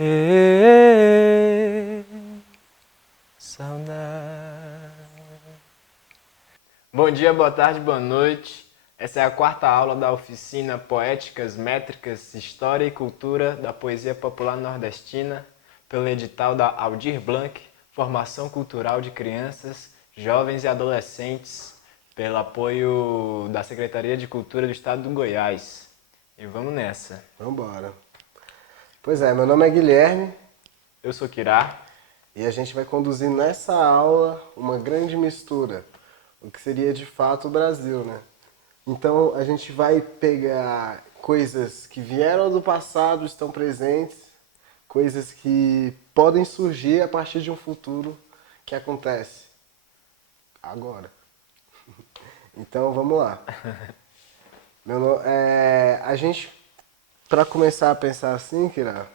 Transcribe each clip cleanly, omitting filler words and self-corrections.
Ê, saudade. Bom dia, boa tarde, boa noite. Essa é a quarta aula da oficina Poéticas, Métricas, História e Cultura da Poesia Popular Nordestina, pelo edital da Aldir Blanc, Formação Cultural de Crianças, Jovens e Adolescentes, pelo apoio da Secretaria de Cultura do Estado do Goiás. E vamos nessa. Vambora. Pois é, meu nome é Guilherme Eu sou Kirá. e a gente vai conduzir nessa aula uma grande mistura, o que seria de fato o Brasil, né? Então a gente vai pegar coisas que vieram do passado, estão presentes, coisas que podem surgir a partir de um futuro que acontece agora. Então vamos lá. A gente, para começar a pensar assim, Kira,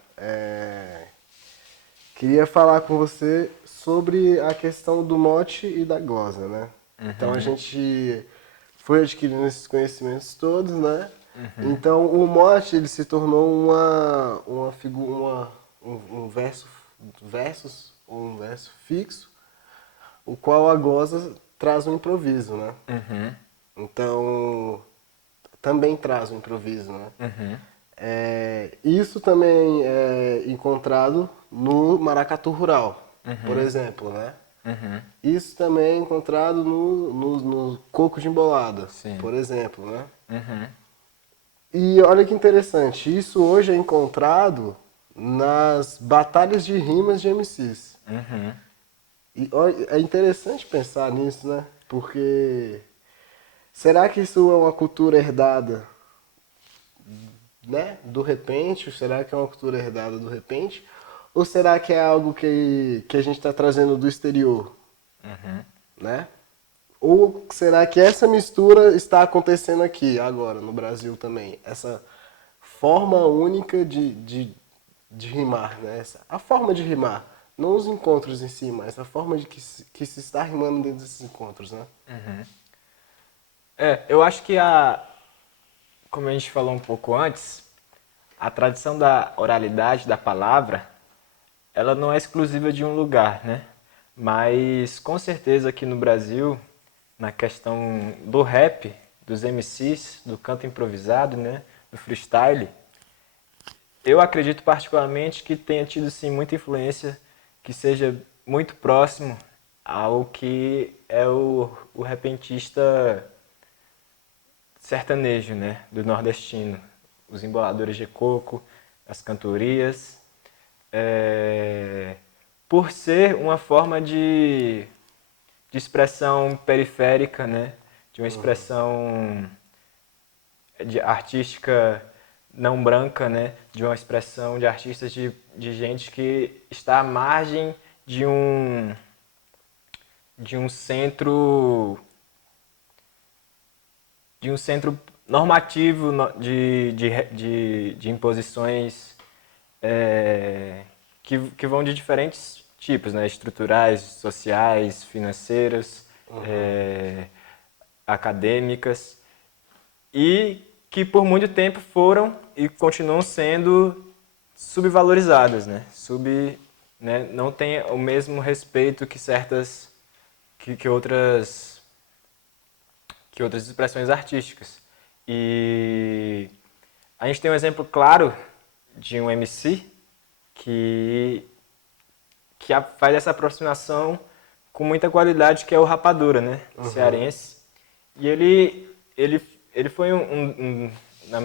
queria falar com você sobre a questão do mote e da glosa, né? Então a gente foi adquirindo esses conhecimentos todos, né? Então o mote ele se tornou uma figura, um verso fixo, o qual a glosa traz um improviso, né? Então também traz um improviso, né? Isso também é encontrado no maracatu rural, por exemplo, né? Isso também é encontrado no coco de embolada, Sim. por exemplo, né? E olha que interessante, isso hoje é encontrado nas batalhas de rimas de MCs. E é interessante pensar nisso, né? Porque será que isso é uma cultura herdada, né, do repente? Será que é uma cultura herdada do repente? Ou será que é algo que a gente está trazendo do exterior? Né? Ou será que essa mistura está acontecendo aqui, agora, no Brasil também? Essa forma única de rimar, né? A forma de rimar. Não os encontros em si, mas a forma de que se está rimando dentro desses encontros, né? Eu acho que como a gente falou um pouco antes, a tradição da oralidade da palavra, ela não é exclusiva de um lugar, né? Mas com certeza aqui no Brasil, na questão do rap, dos MCs, do canto improvisado, né, do freestyle, eu acredito particularmente que tenha tido sim muita influência, que seja muito próximo ao que é o repentista sertanejo, né, do nordestino, os emboladores de coco, as cantorias, por ser uma forma de expressão periférica, né, de uma expressão artística não branca, né, de uma expressão de artistas de gente que está à margem de um centro de um centro normativo de imposições que vão de diferentes tipos, né? Estruturais, sociais, financeiras, acadêmicas, e que por muito tempo foram e continuam sendo subvalorizadas, né? Né? Não tem o mesmo respeito que que outras expressões artísticas. E a gente tem um exemplo claro de um MC que, faz essa aproximação com muita qualidade, que é o Rapadura, né? Cearense. E ele foi na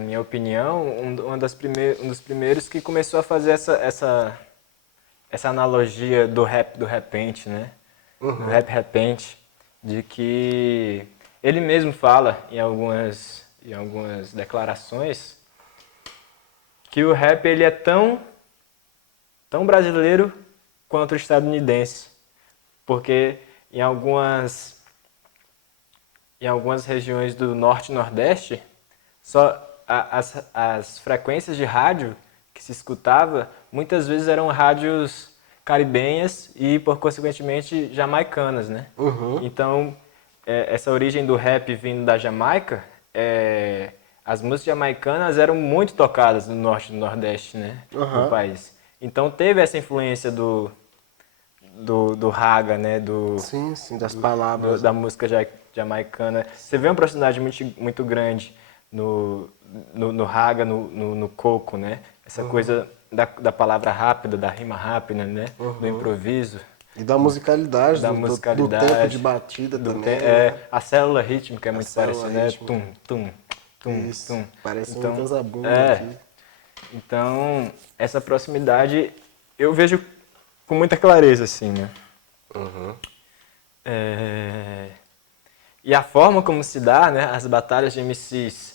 minha opinião, um dos primeiros que começou a fazer essa analogia do rap do repente, né? Do rap repente, de que ele mesmo fala em algumas declarações que o rap ele é tão brasileiro quanto o estadunidense, porque em algumas regiões do norte e nordeste, as frequências de rádio que se escutava muitas vezes eram rádios caribenhas e, por consequentemente, jamaicanas, né? Então, essa origem do rap vindo da Jamaica as músicas jamaicanas eram muito tocadas no norte e no nordeste, né, do Aham. país. Então teve essa influência do raga, né, Sim, sim, das palavras. da música jamaicana. Você vê uma proximidade muito grande no raga, no coco, né? Essa coisa da palavra rápida, da rima rápida, né? Do improviso, E da musicalidade, da do tempo de musicalidade, batida também, né? a célula rítmica é A muito célula parecida, né? rítmica. Tum, tum, tum, Isso. tum. Parece Então, muita zabumba é, aqui. então essa proximidade eu vejo com muita clareza, assim, né? É, E a forma como se dá, né, as batalhas de MCs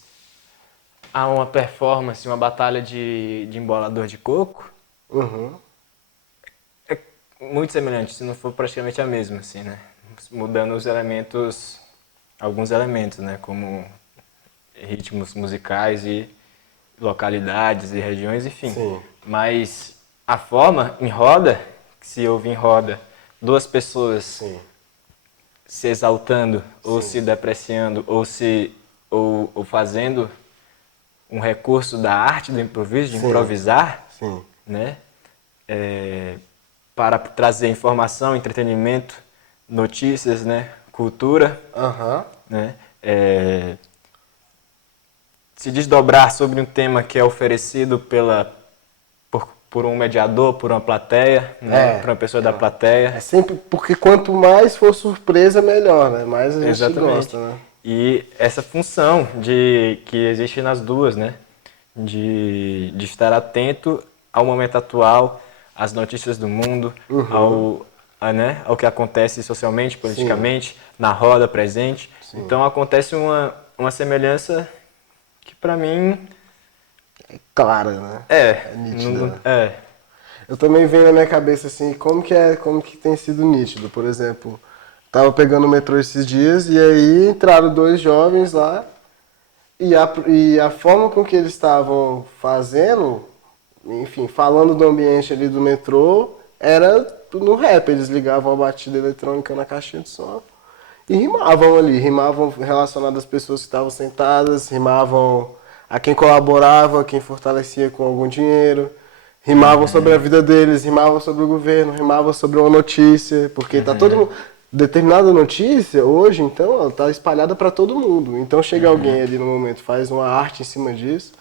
a uma performance, uma batalha de embolador de coco, Uhum. é muito semelhante, se não for praticamente a mesma, assim, né? Mudando os elementos, alguns elementos, né, como ritmos musicais e localidades e regiões, enfim. Sim. Mas a forma em roda, que se ouve em roda, duas pessoas Sim. se exaltando ou Sim. se depreciando ou fazendo um recurso da arte do improviso, de Sim. improvisar, Sim. né? Para trazer informação, entretenimento, notícias, né? Cultura, Aham. né? Se desdobrar sobre um tema que é oferecido por um mediador, por uma plateia, né? Por uma pessoa da É plateia. sempre porque quanto mais for surpresa, melhor, né? Mais a gente Exatamente. gosta, né? E essa função que existe nas duas, né? De estar atento ao momento atual, às notícias do mundo, né? Ao que acontece socialmente, Sim. politicamente, na roda presente. Sim. Então acontece uma semelhança que para mim Clara, né? é, É nítida, né? é, Eu também venho na minha cabeça assim, como que tem sido nítido. Por exemplo, tava pegando o metrô esses dias e aí entraram dois jovens lá e a forma com que eles estavam fazendo, enfim, falando do ambiente ali do metrô, era no rap. Eles ligavam a batida eletrônica na caixinha de som e rimavam ali, rimavam relacionado às pessoas que estavam sentadas, rimavam a quem colaborava, quem fortalecia com algum dinheiro, rimavam sobre a vida deles, rimavam sobre o governo, rimavam sobre uma notícia, porque tá todo mundo. Determinada notícia, hoje, então, ela tá espalhada para todo mundo. Então chega alguém ali no momento, faz uma arte em cima disso,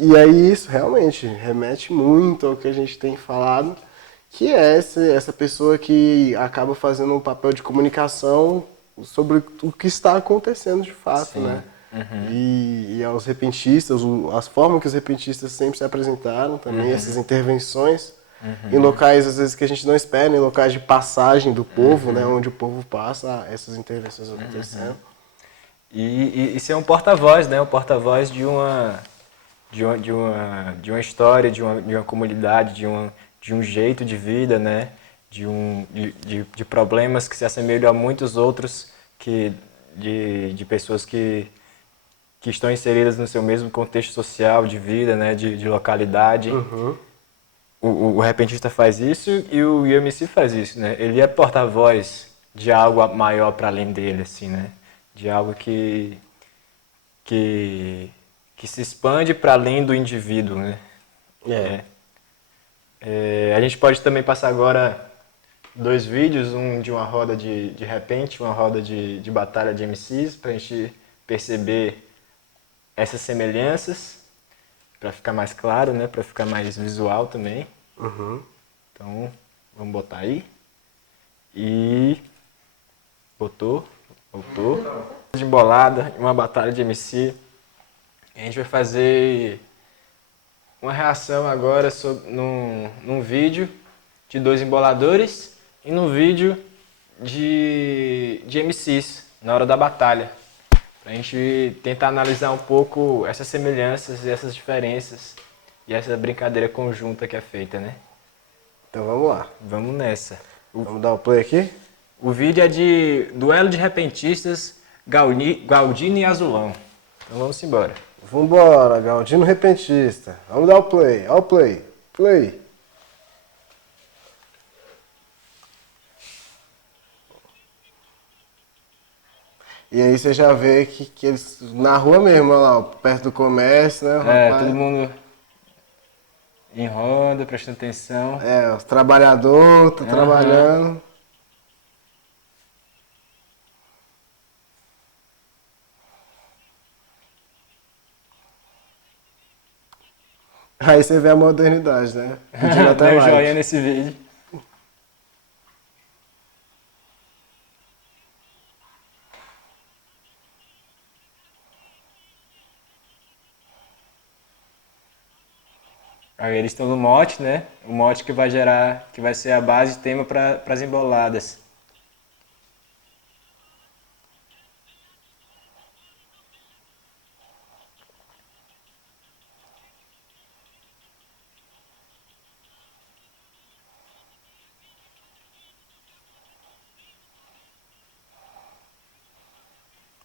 e aí isso realmente remete muito ao que a gente tem falado, que é essa pessoa que acaba fazendo um papel de comunicação sobre o que está acontecendo de fato, sim. né? E aos repentistas, as formas que os repentistas sempre se apresentaram também, essas intervenções em locais às vezes que a gente não espera, em locais de passagem do povo, né? Onde o povo passa, essas intervenções acontecendo. E ser um porta-voz, né? Um porta-voz de uma história, de uma comunidade, de um jeito de vida, né? De problemas que se assemelham a muitos outros de pessoas que estão inseridas no seu mesmo contexto social, de vida, né? De localidade. O repentista faz isso e o MC faz isso, né? Ele é porta-voz de algo maior para além dele, assim, né? De algo que, que se expande para além do indivíduo, né? É. A gente pode também passar agora dois vídeos, um de uma roda de repente, uma roda de batalha de MCs, para a gente perceber essas semelhanças, para ficar mais claro, né? Para ficar mais visual também. Então, vamos botar aí. E botou, voltou. De embolada, uma batalha de MC. A gente vai fazer uma reação agora num vídeo de dois emboladores e num vídeo de MCs na hora da batalha. Pra gente tentar analisar um pouco essas semelhanças e essas diferenças e essa brincadeira conjunta que é feita, né? Então vamos lá. Vamos nessa. Vamos dar o play aqui? O vídeo é de duelo de repentistas Galdino e Azulão. Então vamos embora. Vambora, Galdino Repentista. Vamos dar o play. Ó o play. Play. E aí você já vê que eles, na rua mesmo, olha lá, ó, perto do comércio, né, o rapaz? Todo mundo em roda, prestando atenção. Os trabalhador tá Aham. trabalhando. Aí você vê a modernidade, né? Pedindo até Deu joinha like. nesse vídeo. Aí eles estão no mote, né? O mote que vai gerar, que vai ser a base tema para as emboladas.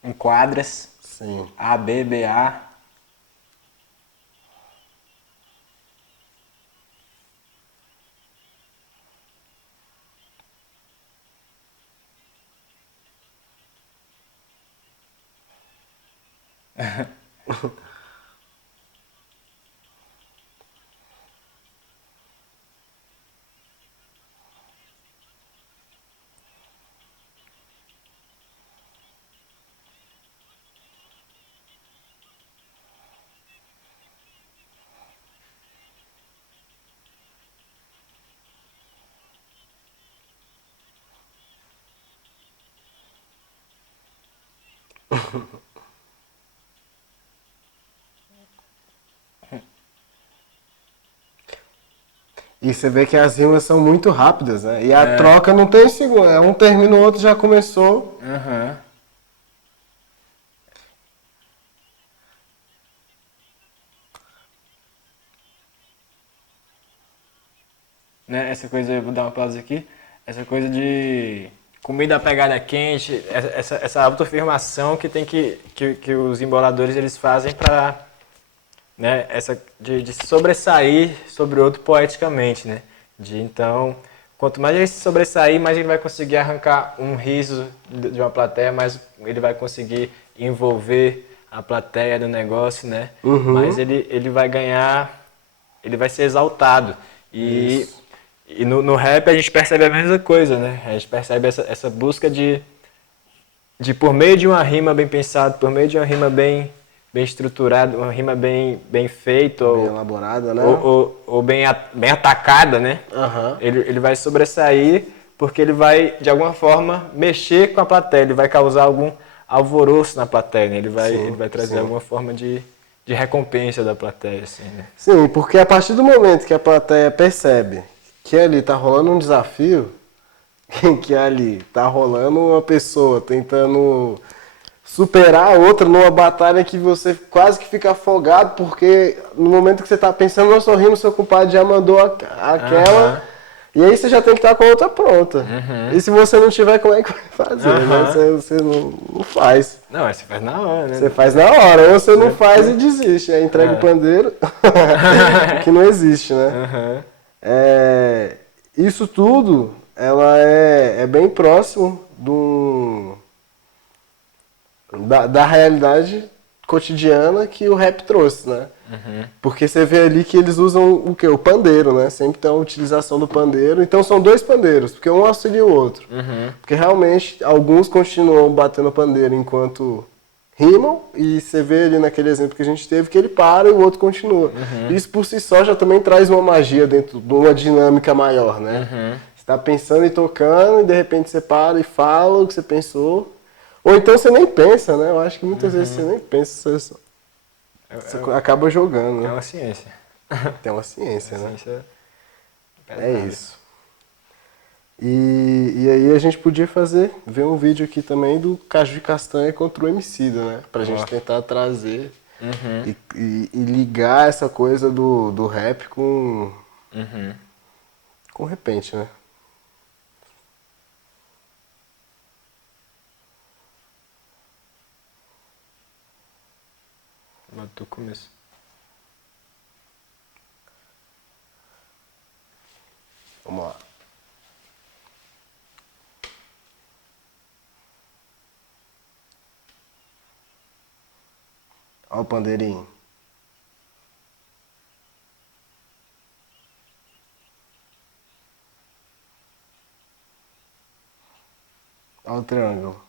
Em quadras, Sim. A, B, B, A. E você vê que as rimas são muito rápidas, né? E a troca não tem segundo. É um termina, o outro já começou. Aham. Né? Essa coisa, vou dar uma pausa aqui. Essa coisa de comida pegada quente, essa autoafirmação que tem que os emboladores eles fazem para, né, essa de sobressair sobre o outro poeticamente, né? Então, quanto mais ele se sobressair, mais ele vai conseguir arrancar um riso de uma plateia, mais ele vai conseguir envolver a plateia do negócio, né? Mais ele vai ganhar, ele vai ser exaltado. Isso. E no rap a gente percebe a mesma coisa, né? A gente percebe essa busca de por meio de uma rima bem pensada, por meio de uma rima bem estruturada, uma rima bem feita Bem elaborada, né? ou bem atacada, né? Aham. Ele vai sobressair porque ele vai, de alguma forma, mexer com a plateia, ele vai causar algum alvoroço na plateia, né? Ele Sim, vai trazer sim. alguma forma de recompensa da plateia, assim, né? Sim, porque a partir do momento que a plateia percebe que ali tá rolando um desafio, que ali tá rolando uma pessoa tentando superar a outra numa batalha que você quase que fica afogado, porque no momento que você tá pensando no seu rimo, seu compadre já mandou aquela, Aham. e aí você já tem que estar com a outra pronta. E se você não tiver, como é que vai fazer, né? Aham. Você não faz. Não, aí você faz na hora, Você né? faz na hora, ou você não faz e Sempre. desiste, aí entrega o É. pandeiro, que não existe, né? Aham. É, isso tudo, ela é bem próximo da realidade cotidiana que o rap trouxe, né? Porque você vê ali que eles usam o quê? O pandeiro, né? Sempre tem a utilização do pandeiro. Então são dois pandeiros, porque um auxilia o outro. Porque realmente alguns continuam batendo pandeiro enquanto rimam, e você vê ali naquele exemplo que a gente teve que ele para e o outro continua. Isso por si só já também traz uma magia dentro de uma dinâmica maior, né? Você está pensando e tocando e de repente você para e fala o que você pensou. Ou então você nem pensa, né? Eu acho que muitas vezes você nem pensa, você acaba jogando, É né? uma ciência. Tem uma É ciência, uma né? ciência É pesada. isso. E aí a gente podia ver um vídeo aqui também do Caju de Castanha contra o Emicida, né? Pra gente Ó. tentar trazer e ligar essa coisa do rap com repente, né? Matou o começo. Vamos lá. Ó o pandeirinho. Ó o triângulo.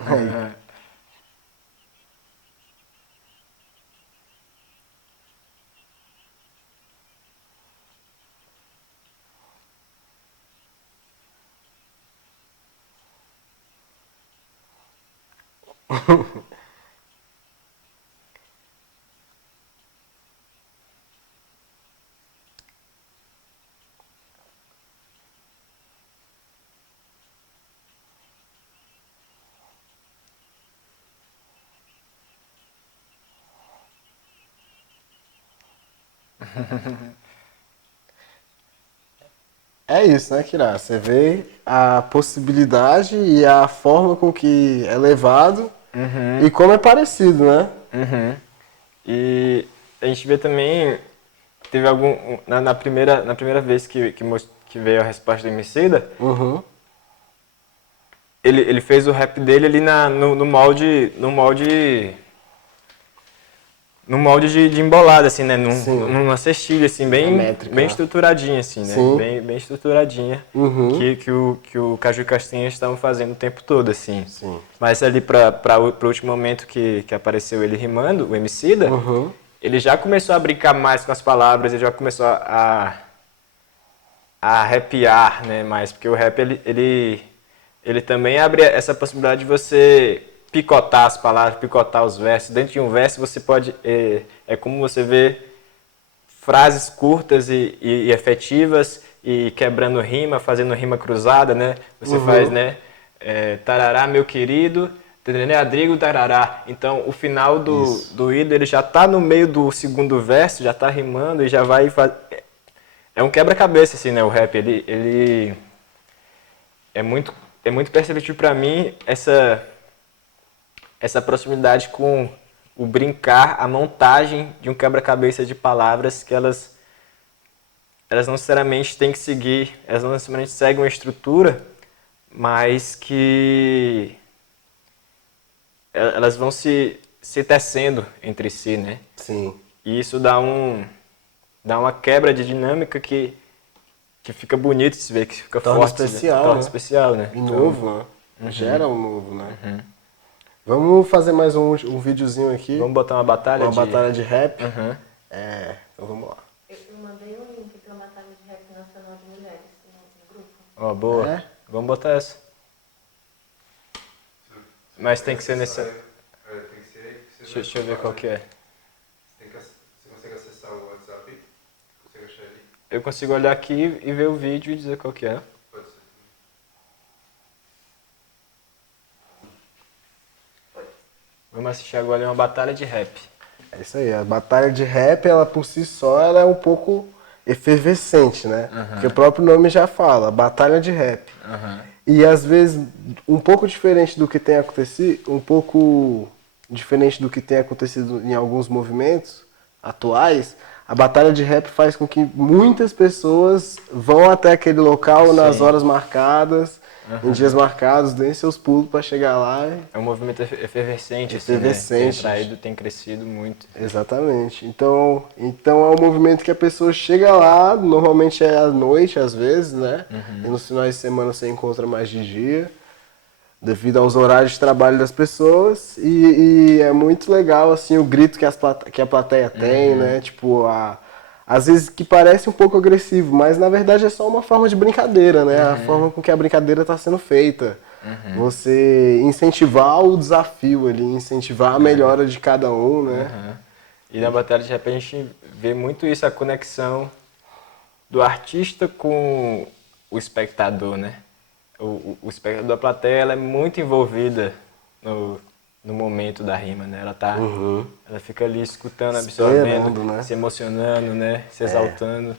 Aí. É isso, né, Kira? Você vê a possibilidade e a forma com que é levado e como é parecido, né? Uhum. E a gente vê também, teve na primeira vez que veio a resposta do Emicida, Uhum. ele fez o rap dele ali no molde de embolada, assim, né? Sim. Numa cestilha, assim, Na bem, métrica, bem né? estruturadinha, assim, né? Sim. Bem estruturadinha. Uhum. Que o Caju e Castanha estavam fazendo o tempo todo, assim. Sim. Mas ali pro último momento que apareceu ele rimando, o Emicida, Uhum. ele já começou a brincar mais com as palavras, ele já começou a rapear, né? Mais, porque o rap, ele também abre essa possibilidade de você picotar as palavras, picotar os versos. Dentro de um verso você pode, é como você vê frases curtas e efetivas e quebrando rima, fazendo rima cruzada, né? Você faz, Uhum. né? Tarará, meu querido, Adrigo, tarará. Então, o final do, Isso. do Ida, ele já tá no meio do segundo verso, já tá rimando e já vai... É um quebra-cabeça, assim, né? O rap, ele é muito perceptível para mim essa proximidade com o brincar, a montagem de um quebra-cabeça de palavras que elas não necessariamente têm que seguir, elas não necessariamente seguem uma estrutura, mas que elas vão se tecendo entre si, né? Sim. E isso dá uma quebra de dinâmica que fica bonito de se ver, que fica Torna forte, de se ver, especial, torna né? especial, né? E Então, novo, né? Gera um novo, né? Vamos fazer mais um videozinho aqui. vamos botar uma batalha Uma de... batalha de rap. Uhum. Então vamos lá. Eu mandei um link para uma batalha de rap nacional de mulheres no grupo. Ó, boa. É? Vamos botar essa. Mas tem que ser nesse... Tem que ser. Deixa eu ver qual que é. Você consegue acessar o WhatsApp? Consegue achar ele? Eu consigo olhar aqui e ver o vídeo e dizer qual que é. Pode ser. Vamos assistir agora uma batalha de rap. É isso aí. A batalha de rap, ela por si só, ela é um pouco efervescente, né? Porque o próprio nome já fala, batalha de rap. E às vezes, um pouco diferente do que tem acontecido, um pouco diferente do que tem acontecido em alguns movimentos atuais, a batalha de rap faz com que muitas pessoas vão até aquele local nas Sim. horas marcadas, em dias marcados, deem seus pulos para chegar lá. É um movimento efervescente, Efervescente. assim, né? Tem crescido muito. Exatamente. Então é um movimento que a pessoa chega lá, normalmente é à noite, às vezes, né? E nos finais de semana você encontra mais de dia, devido aos horários de trabalho das pessoas. E é muito legal, assim, o grito que a plateia tem, né? Tipo, às vezes que parece um pouco agressivo, mas na verdade é só uma forma de brincadeira, né? A forma com que a brincadeira está sendo feita. Você incentivar o desafio ali, incentivar a melhora de cada um, né? E na batalha de rap a gente vê muito isso, a conexão do artista com o espectador, né? O espectador da plateia, ela é muito envolvida no momento da rima, né? Ela fica ali escutando, absorvendo, Esperando, né? se emocionando, né? Se exaltando.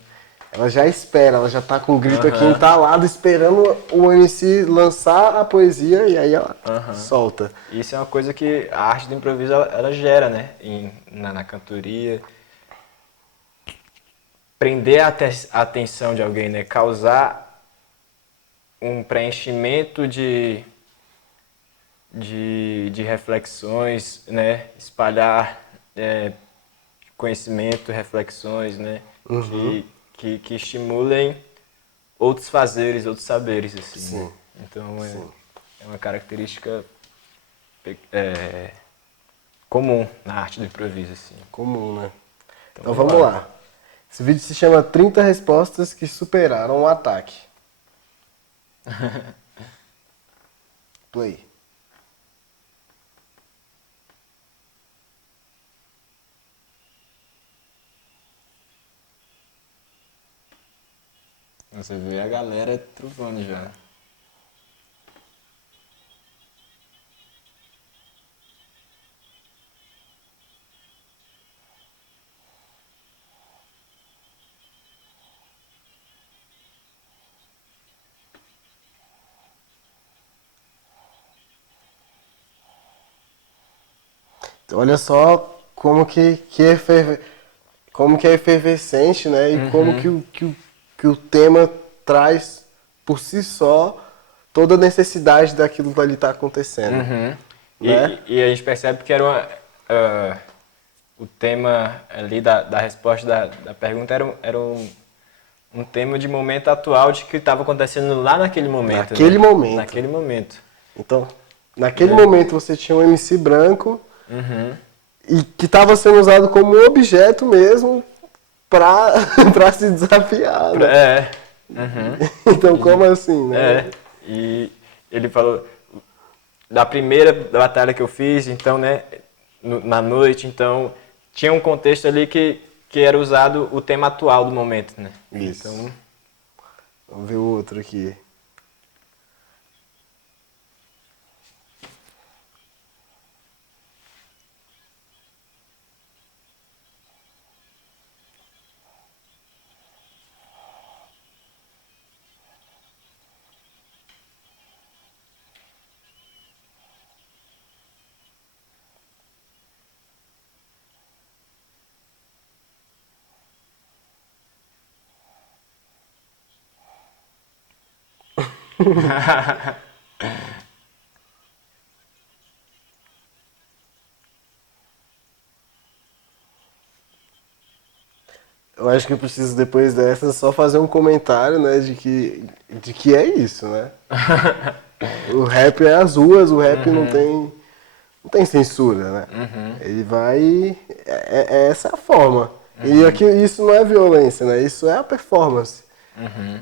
Ela já espera, ela já tá com o grito aqui entalado, esperando o MC lançar a poesia e aí ela solta. Isso é uma coisa que a arte do improviso ela gera, né? Na cantoria. Prender a atenção de alguém, né? Causar um preenchimento de reflexões, né? Espalhar conhecimento, reflexões, né? Que estimulem outros fazeres, outros saberes, assim, né? Sim, Então sim. é uma característica comum na arte do improviso, assim. Comum, né? Então vamos vamos lá. lá. Esse vídeo se chama 30 respostas que superaram o ataque. Play. Você vê a galera truvando já. Olha só como que é efervescente, né? E como que o tema traz por si só toda a necessidade daquilo que ali está acontecendo. Né? E a gente percebe que era o tema ali da resposta da pergunta era um tema de momento atual de que estava acontecendo lá naquele momento, Naquele né? momento. Naquele momento. Então, naquele momento você tinha um MC branco e que estava sendo usado como objeto mesmo para se desafiar. Né? É. Então, como assim, né? É. E ele falou da primeira batalha que eu fiz, então, né? Na noite, então, tinha um contexto ali que era usado o tema atual do momento, né? Isso. Então, Vamos ver o outro aqui. Eu acho que eu preciso, depois dessa, só fazer um comentário, né, de que é isso, né? O rap é as ruas, o rap não tem censura, né? Ele vai... É essa a forma. E aqui, isso não é violência, né? Isso é a performance.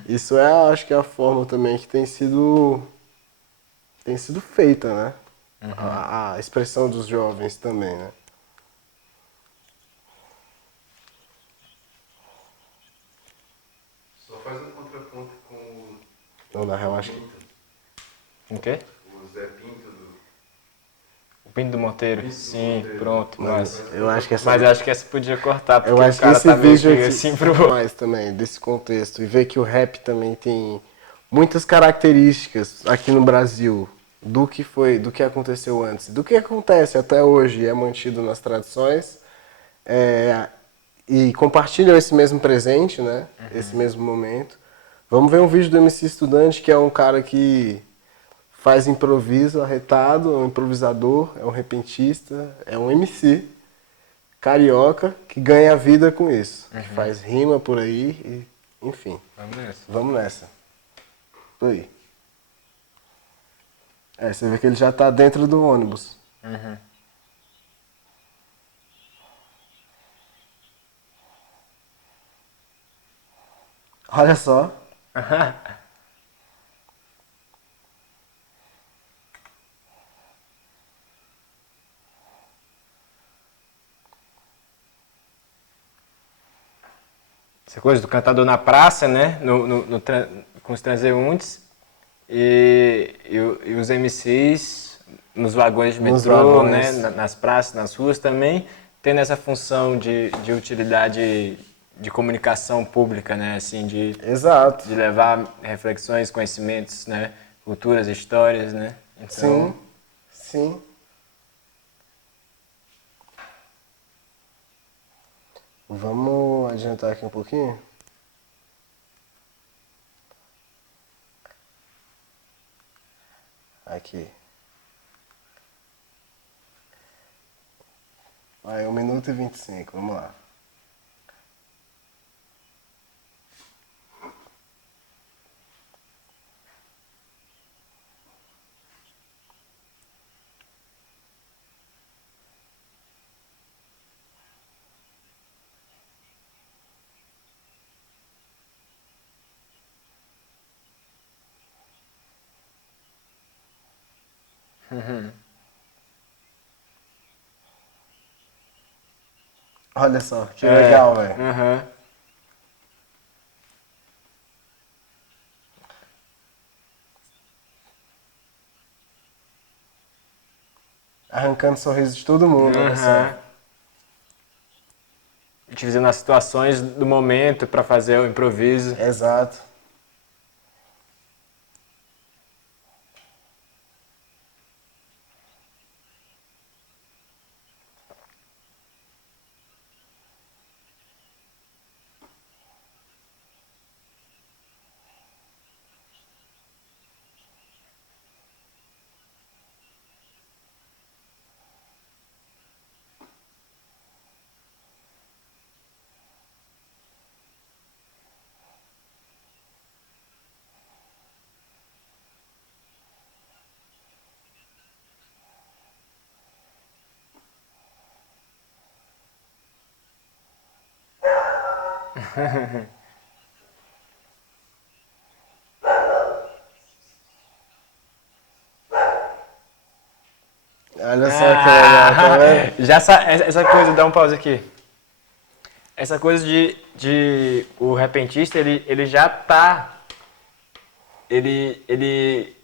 Isso é, acho que é a forma também que tem sido feita, né? A expressão dos jovens também, né? Só faz um contraponto com o Então, na real, acho que... Pinto, o quê? o Zé Pinto do O Pinto do Monteiro. Pinto do Sim, Monteiro. pronto, Mas mas... eu acho que essa... Mas eu acho que essa podia cortar, porque Eu o acho que cara esse tá meio vídeo que aqui assim pro... mais também desse contexto e ver que o rap também tem muitas características aqui no Brasil do que aconteceu antes, do que acontece até hoje e é mantido nas tradições, e compartilham esse mesmo presente, né? Esse mesmo momento. Vamos ver um vídeo do MC Estudante, que é um cara que faz improviso arretado, é um improvisador, é um repentista, é um MC carioca que ganha a vida com isso. Que faz rima por aí, enfim. Vamos nessa. Vamos nessa. Tô aí. Você vê que ele já tá dentro do ônibus. Olha só. Essa coisa do cantador na praça, né? Com os transeuntes e os MCs nos vagões de Nos metrô, né? vagões. Nas praças, nas ruas também, tendo essa função de utilidade de comunicação pública, né? Assim, Exato. de levar reflexões, conhecimentos, né? Culturas, histórias, né? Então, Sim. Sim. Vamos adiantar aqui um pouquinho? Aqui. Vai, 1 minuto e 25, vamos lá. Olha só, que legal, velho. Aham. Arrancando sorriso de todo mundo, olha só. Aham. Utilizando as situações do momento para fazer o improviso. Exato. Olha só que legal, tá vendo? Já essa coisa, dá um pause aqui. Essa coisa de o repentista, ele já tá. Ele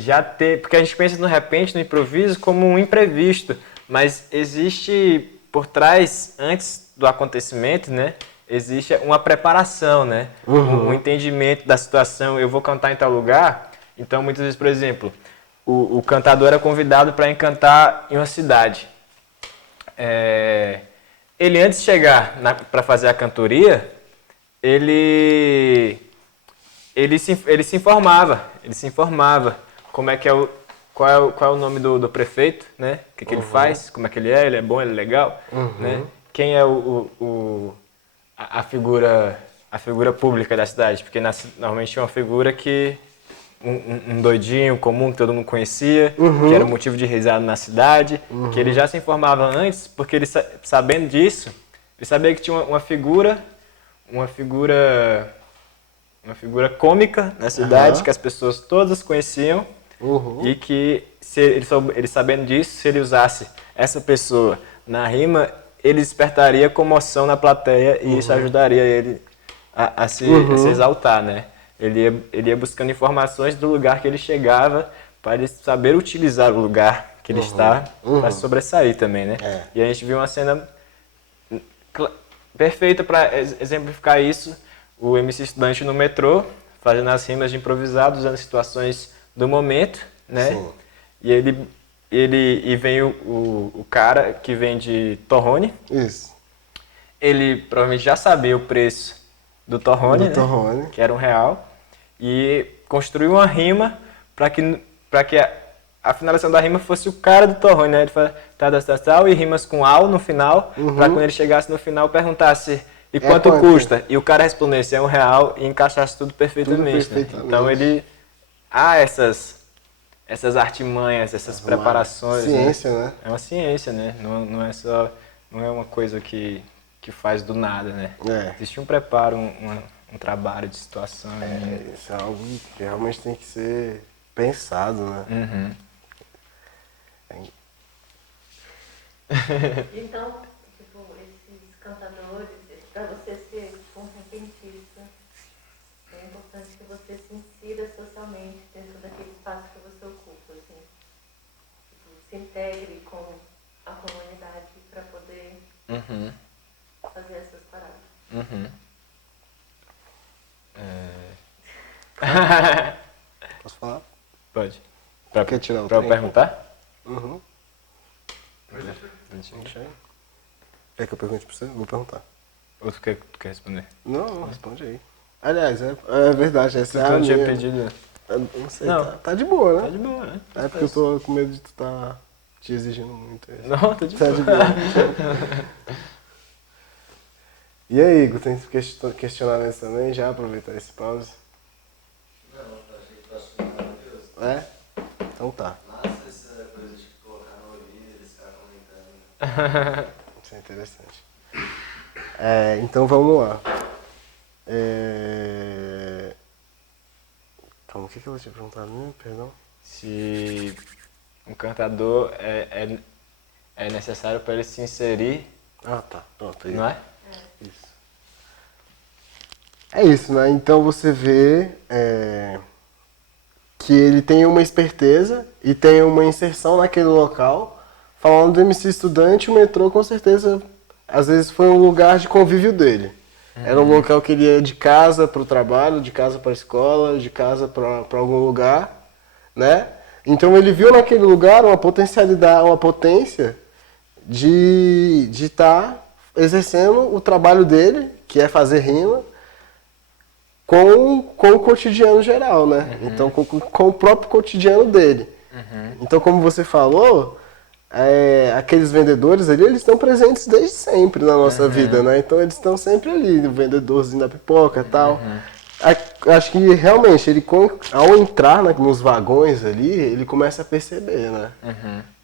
já tem. Porque a gente pensa no repente, no improviso, como um imprevisto. Mas existe por trás, antes do acontecimento, né? Existe uma preparação, né? Um entendimento da situação. Eu vou cantar em tal lugar. Então, muitas vezes, por exemplo, o cantador é convidado para encantar em uma cidade. Ele, antes de chegar para fazer a cantoria, ele se informava como é que qual é o nome do prefeito, né? O que ele faz, como é que ele é bom, ele é legal, né? Quem é a figura pública da cidade, porque normalmente tinha uma figura que um doidinho comum que todo mundo conhecia, que era motivo de risada na cidade, que ele já se informava antes, porque ele sabendo disso, ele sabia que tinha uma figura cômica na cidade, que as pessoas todas conheciam, e que ele sabendo disso, se ele usasse essa pessoa na rima, ele despertaria comoção na plateia e isso ajudaria ele a se exaltar, né? Ele ia buscando informações do lugar que ele chegava para ele saber utilizar o lugar que ele está para sobressair também, né? E a gente viu uma cena perfeita para exemplificar isso, o MC Estudante no metrô, fazendo as rimas de improvisado, usando situações do momento, né? Sim. E vem o cara que vende torrone. Isso. Ele provavelmente já sabia o preço do torrone, né? Torrone. Que era R$1, e construiu uma rima para que a finalização da rima fosse o cara do torrone, né? Ele fala tal, e rimas com ao no final, para quando ele chegasse no final perguntasse e quanto custa? E o cara respondesse R$1 e encaixasse tudo perfeitamente. Tudo perfeitamente. Né? Então ele há essas artimanhas, essas preparações. Ciência, né? É uma ciência, né? Não é uma coisa que faz do nada, né? Existe um preparo, um trabalho de situação. Isso é algo que realmente tem que ser pensado, né? Então, tipo, esses cantadores, para você ser tipo, um repentista, é importante que você se insira socialmente dentro daquele espaço que você ocupa, assim. Tipo, se integre com a comunidade para poder fazer essas paradas. Posso falar? Pode. Quer tirar o Pra eu trem? perguntar? Deixa aí. Quer que eu pergunte pra você? Vou perguntar. Ou tu quer responder? Não, responde aí. Aliás, é verdade, essa é a Eu tinha minha. pedido. Eu não sei, Não. tá de boa, né? Tá de boa, né? É porque eu tô com medo de tu tá te exigindo muito. Não, tá de Tá boa. de boa. E aí, Igor, tem questionamentos também? Já aproveitar esse pause? Não, achei que tá maravilhoso. É? Então tá. Massa essa coisa de colocar no ouvido e eles ficar comentando. Isso é interessante. Então vamos lá. Então, o que eu tinha perguntado mesmo? Perdão. Se um cantador é necessário para ele se inserir, Ah, tá. Pronto. Aí. não é? Isso. É isso, né? Então você vê que ele tem uma esperteza e tem uma inserção naquele local. Falando do MC Estudante, o metrô com certeza, às vezes foi um lugar de convívio dele. Era um local que ele ia de casa para o trabalho, de casa para a escola, de casa para algum lugar, né? Então ele viu naquele lugar uma potencialidade, uma potência de estar exercendo o trabalho dele, que é fazer rima, com o cotidiano geral, né? Então, com o próprio cotidiano dele. Então, como você falou, aqueles vendedores ali, eles estão presentes desde sempre na nossa vida, né? Então, eles estão sempre ali, o vendedorzinho da pipoca e tal. Acho que, realmente, ele, ao entrar nos vagões ali, ele começa a perceber, né?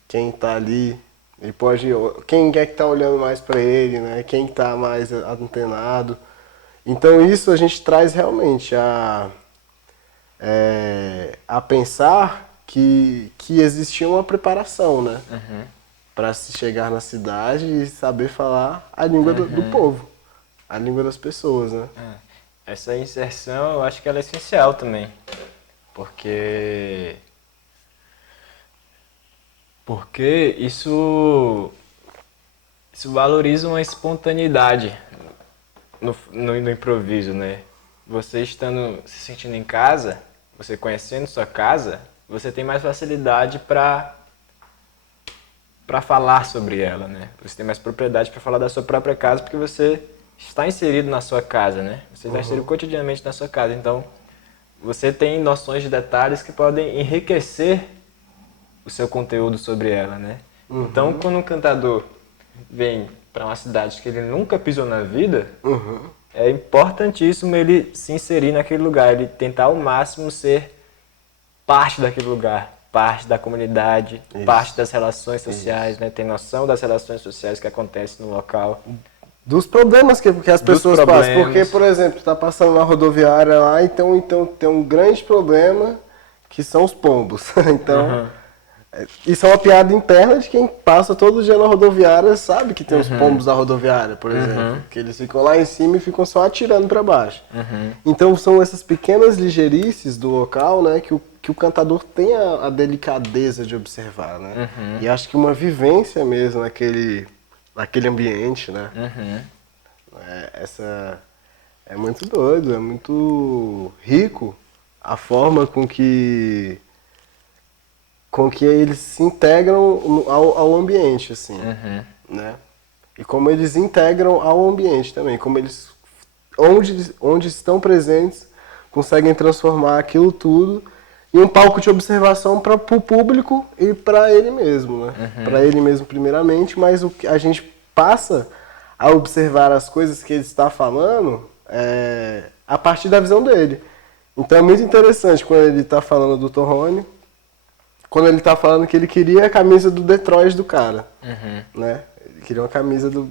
Quem tá ali, ele pode... Quem é que tá olhando mais para ele, né? Quem tá mais antenado. Então isso a gente traz realmente a pensar que existia uma preparação, né? Para se chegar na cidade e saber falar a língua do povo, a língua das pessoas, né? Essa inserção eu acho que ela é essencial também, porque isso valoriza uma espontaneidade no improviso, né? Você estando se sentindo em casa, você conhecendo sua casa, você tem mais facilidade para falar sobre ela, né? Você tem mais propriedade para falar da sua própria casa porque você está inserido na sua casa, né? Você está inserido cotidianamente na sua casa, então você tem noções de detalhes que podem enriquecer o seu conteúdo sobre ela, né? Então, quando um cantador vem para uma cidade que ele nunca pisou na vida, é importantíssimo ele se inserir naquele lugar, ele tentar ao máximo ser parte daquele lugar, parte da comunidade, parte das relações sociais, né? Ter noção das relações sociais que acontecem no local. Dos problemas que as pessoas passam. Porque, por exemplo, está passando na rodoviária lá, então tem um grande problema que são os pombos. Então, isso é uma piada interna de quem passa todo dia na rodoviária, sabe que tem os pombos da rodoviária, por exemplo. Que eles ficam lá em cima e ficam só atirando para baixo. Então são essas pequenas ligeirices do local, né, que o cantador tem a delicadeza de observar, né? E acho que uma vivência mesmo naquele ambiente, né? É muito doido, é muito rico a forma com que eles se integram ao ambiente, assim, né? E como eles integram ao ambiente também, como eles, onde estão presentes, conseguem transformar aquilo tudo em um palco de observação para o público e para ele mesmo, né? Para ele mesmo primeiramente, mas a gente passa a observar as coisas que ele está falando a partir da visão dele. Então é muito interessante quando ele está falando do Torrone, quando ele tá falando que ele queria a camisa do Detroit do cara, né? Ele queria uma camisa do...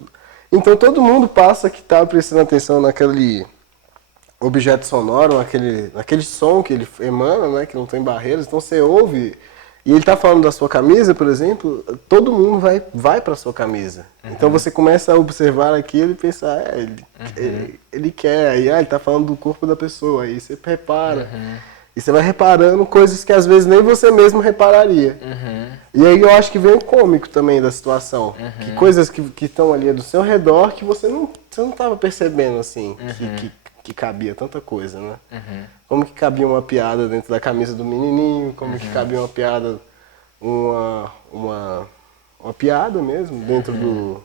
Então todo mundo passa que tá prestando atenção naquele objeto sonoro, naquele som que ele emana, né? Que não tem barreiras, então você ouve... E ele tá falando da sua camisa, por exemplo, todo mundo vai pra sua camisa. Então você começa a observar aquilo e pensar, ele quer, aí ele tá falando do corpo da pessoa, aí você repara... E você vai reparando coisas que às vezes nem você mesmo repararia. E aí eu acho que vem o cômico também da situação. Que coisas que estão ali do seu redor que você não estava percebendo, assim, que cabia tanta coisa, né? Como que cabia uma piada dentro da camisa do menininho, como que cabia uma piada, uma piada mesmo, dentro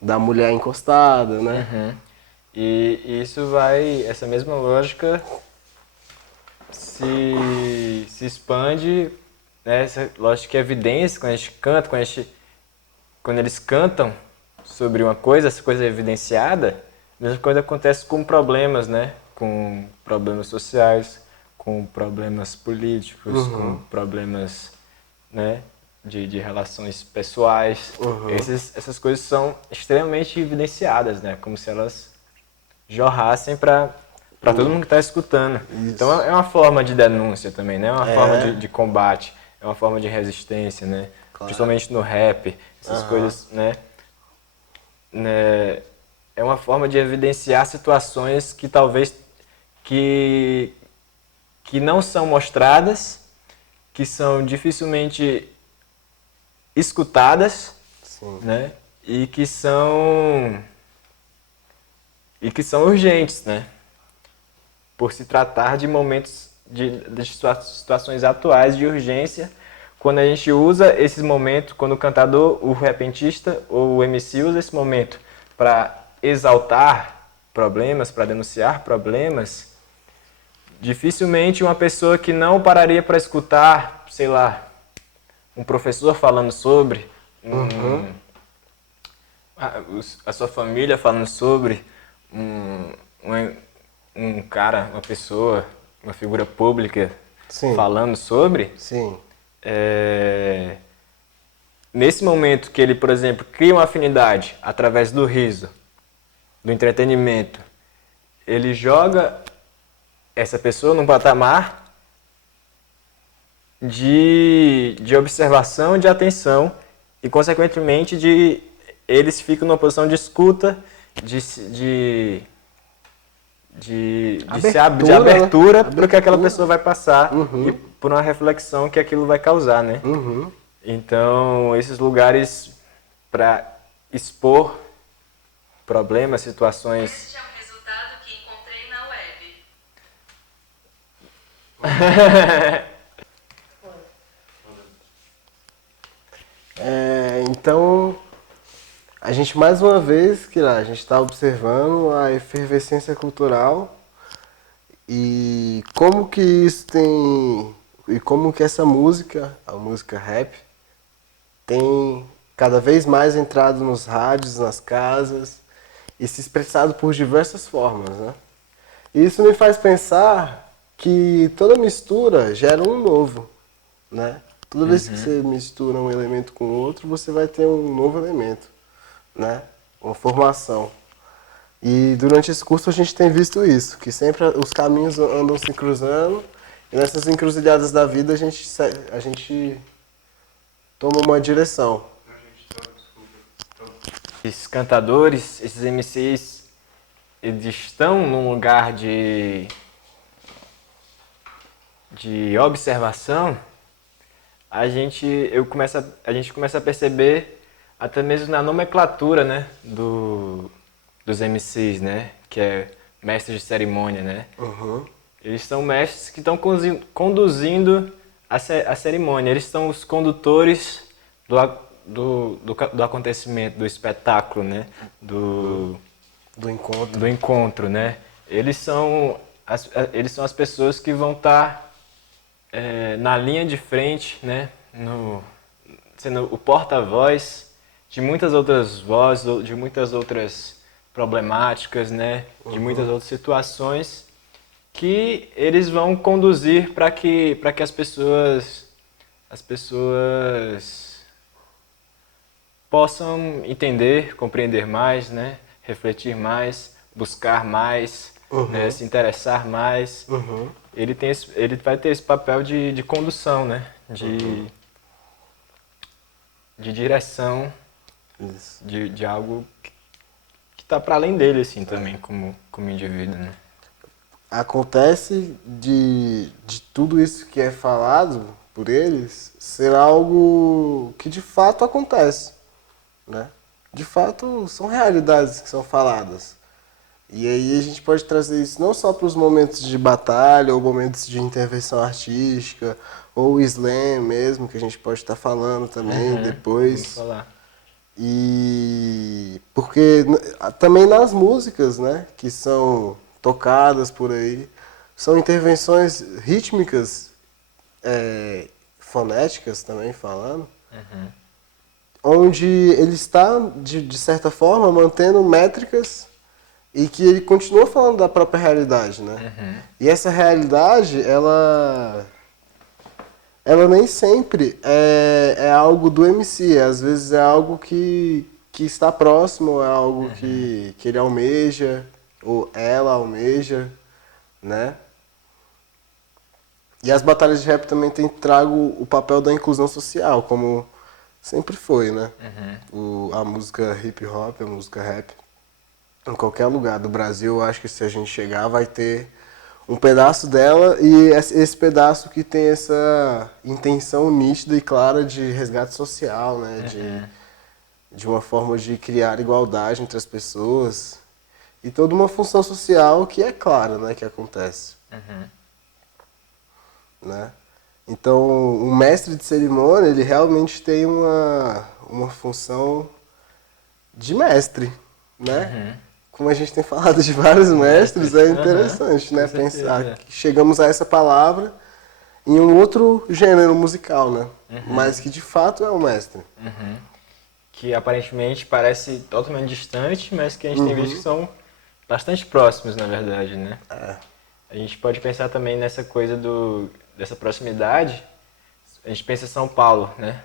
da mulher encostada, né? E isso essa mesma lógica se expande, né? Lógico que é evidência, quando a gente canta, quando eles cantam sobre uma coisa, essa coisa é evidenciada, a mesma coisa acontece com problemas, né? Com problemas sociais, com problemas políticos, com problemas, né? De relações pessoais. Essas coisas são extremamente evidenciadas, né? Como se elas jorrassem para todo mundo que está escutando. Então é uma forma de denúncia também, né? É uma forma de combate, é uma forma de resistência, né? Principalmente no rap, essas coisas, né? É uma forma de evidenciar situações que talvez que não são mostradas, que são dificilmente escutadas, né? E que são urgentes, né? Por se tratar de momentos de situações atuais de urgência, quando a gente usa esses momentos, quando o cantador, o repentista ou o MC usa esse momento para exaltar problemas, para denunciar problemas, dificilmente uma pessoa que não pararia para escutar, sei lá, um professor falando sobre, a sua família falando sobre, um cara, uma pessoa, uma figura pública Sim. falando sobre, Sim. nesse momento que ele, por exemplo, cria uma afinidade através do riso, do entretenimento, ele joga essa pessoa num patamar de observação, de atenção e, consequentemente, eles ficam numa posição de escuta, de abertura para o que aquela pessoa vai passar e por uma reflexão que aquilo vai causar, né? Então, esses lugares para expor problemas, situações... Este é um resultado que encontrei na web. Então, a gente mais uma vez, a gente está observando a efervescência cultural e como que isso tem... E como que essa música, a música rap, tem cada vez mais entrado nos rádios, nas casas e se expressado por diversas formas, né? E isso me faz pensar que toda mistura gera um novo, né? Toda vez que você mistura um elemento com outro, você vai ter um novo elemento, né? Uma formação. E durante esse curso a gente tem visto isso, que sempre os caminhos andam se cruzando e nessas encruzilhadas da vida a gente toma uma direção. Esses cantadores, esses MCs, eles estão num lugar de observação, a gente começa a perceber até mesmo na nomenclatura, né, dos MCs, né, que é mestre de cerimônia, né? Eles são mestres que estão conduzindo a cerimônia, eles são os condutores do acontecimento, do espetáculo, né? Do encontro, né? Eles são as pessoas que vão estar na linha de frente, né? Sendo o porta-voz de muitas outras vozes, de muitas outras problemáticas, né? De muitas outras situações que eles vão conduzir para que as pessoas possam entender, compreender mais, né? Refletir mais, buscar mais, né? Se interessar mais. Ele vai ter esse papel de condução, né? De direção, de algo que está para além dele, assim, também, como indivíduo, né? Acontece de tudo isso que é falado por eles ser algo que de fato acontece, né? De fato são realidades que são faladas. E aí a gente pode trazer isso não só para os momentos de batalha ou momentos de intervenção artística ou slam mesmo, que a gente pode estar falando também depois. Vamos falar. E porque também nas músicas, né, que são tocadas por aí, são intervenções rítmicas, fonéticas também falando, onde ele está, de certa forma, mantendo métricas e que ele continua falando da própria realidade, né? E essa realidade, ela nem sempre é algo do MC, às vezes é algo que está próximo, é algo que ele almeja, ou ela almeja, né? E as batalhas de rap também têm trago o papel da inclusão social, como sempre foi, né? A música hip hop, a música rap, em qualquer lugar do Brasil, eu acho que se a gente chegar vai ter um pedaço dela e esse pedaço que tem essa intenção nítida e clara de resgate social, né? De uma forma de criar igualdade entre as pessoas e toda uma função social que é clara, né? Que acontece. Né? Então, o mestre de cerimônia, ele realmente tem uma função de mestre, né? Como a gente tem falado de vários mestres, é interessante, né? Pensar que chegamos a essa palavra em um outro gênero musical, né? Mas que de fato é o mestre. Que aparentemente parece totalmente distante, mas que a gente tem visto que são bastante próximos, na verdade, né? A gente pode pensar também nessa coisa dessa proximidade. A gente pensa em São Paulo, né?